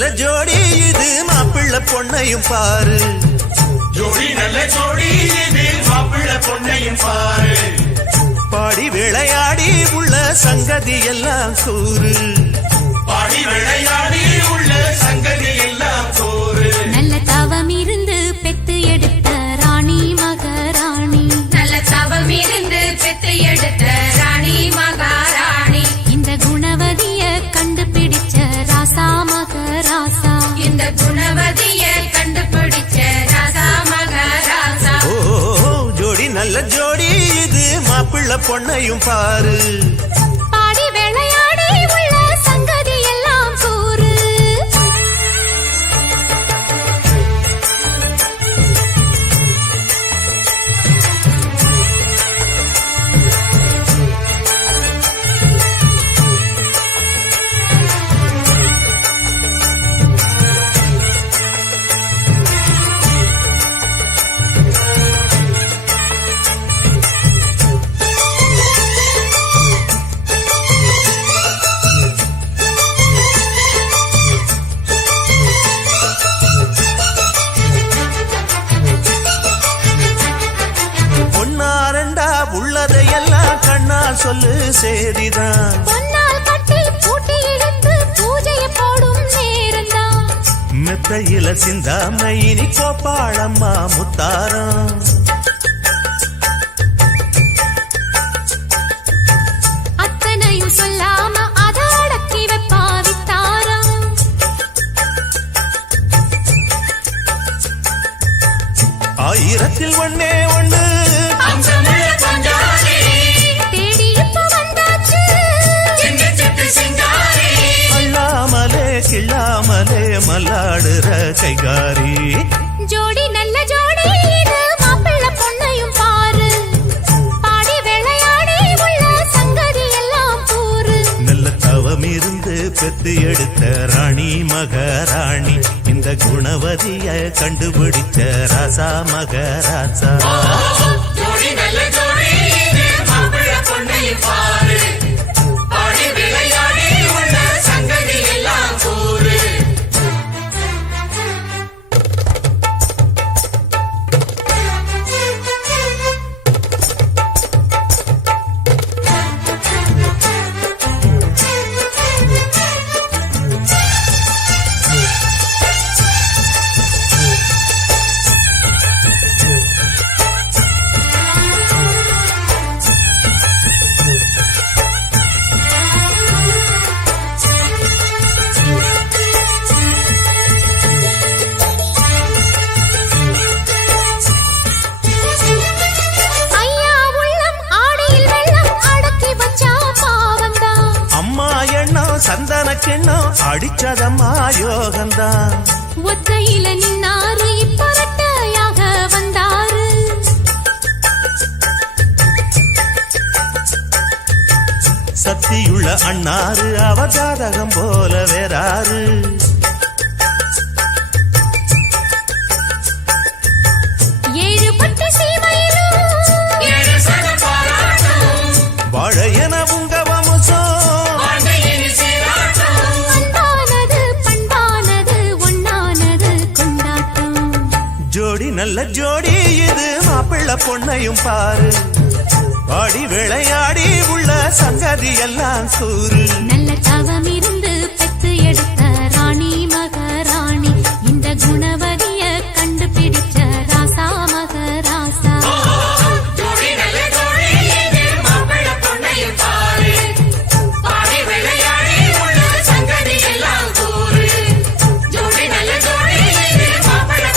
நல்ல ஜோடி இது மாப்பிள்ளை பொண்ணையும் பாரு. ஜோடி நல்ல ஜோடி இது மாப்பிள்ளை பொண்ணையும் பாரு. பாடி விளையாடி உள்ள சங்கதி எல்லாம் கூறு. பாடி விளையாடி உள்ள சங்கதி எல்லாம் கூறு. நல்ல தவம் இருந்து பெத்து எடுத்த ராணி மகாராணி. நல்ல தவம் இருந்து பெத்து எடுத்த ராணி மகாராணி. இந்த குணவதிய கண்டுபிடிச்ச ராசா மகராசா. இந்த குணவதிய கண்டுபிடிச்ச ராசா மகாராசா. ஓ ஜோடி நல்ல ஜோடி இது மாப்பிள்ளை பொண்ணையும் பாரு. பாடி விளையாடி உள்ள சங்கதி எல்லாம் கூறு. உள்ளதையெல்லாம் கண்ணால் சொல்லு சேதிதான். பொன்னால் கட்டி பூட்டி இழுத்து பூஜையை போடும் நேரம்தான். மெத்தையில சிந்தாம இனி கோப்பாளம்மா முத்தாரம். அத்தனையும் சொல்லாம அத அடக்கி வைப்பா வித்தாரம். ஆயிரத்தில் ஒன்னே ஒண்ணு தேடி இப்ப வந்தாச்சு. அள்ளாமலே கிள்ளாமலே மல்லாடுற கைகாரி. ஜோடி நல்ல ஜோடி இது மாப்பிள்ளை பொண்ணையும் பாரு. பாடி விளையாடி உள்ள சங்கதி எல்லாம் கூறு. நல்ல தவம் இருந்து பெத்து எடுத்த ராணி மகாராணி. இந்த குணவதிய கண்டுபிடிச்ச ராசா மகராசா. ஜோடி நல்ல ஜோடி இது மாப்பிள்ளை பொண்ணையும் பாரு. பாடி விளையாடி உள்ள சங்கதி எல்லாம் கூறு. ஐயா உள்ளம் ஆடியில் வெள்ளம் அடக்கி வச்சா பாவம்தான். அம்மா எண்ணம் சந்தன கிண்ணம் அடிச்சதம்மா யோகந்தான். ஒத்தையில நின்னாரு இப்ப ரெட்டையாக வந்தாரு. சக்தியுள்ள அண்ணாரு அவ ஜாதகம் போல வேறாரு. ஏழு பட்டு சீமையிலும் ஏழு சனம் பாராட்டும். வாழையன உங்க வம்சம். வாழ்க்கையின் சீராட்டும். அன்பானது பண்பானது ஒன்னானது கொண்டாட்டம். ஜோடி நல்ல ஜோடி இது மாப்பிள்ளை பொண்ணையும் பாரு. பாடி விளையாடி உள்ள சங்கதி எல்லாம் கூறு.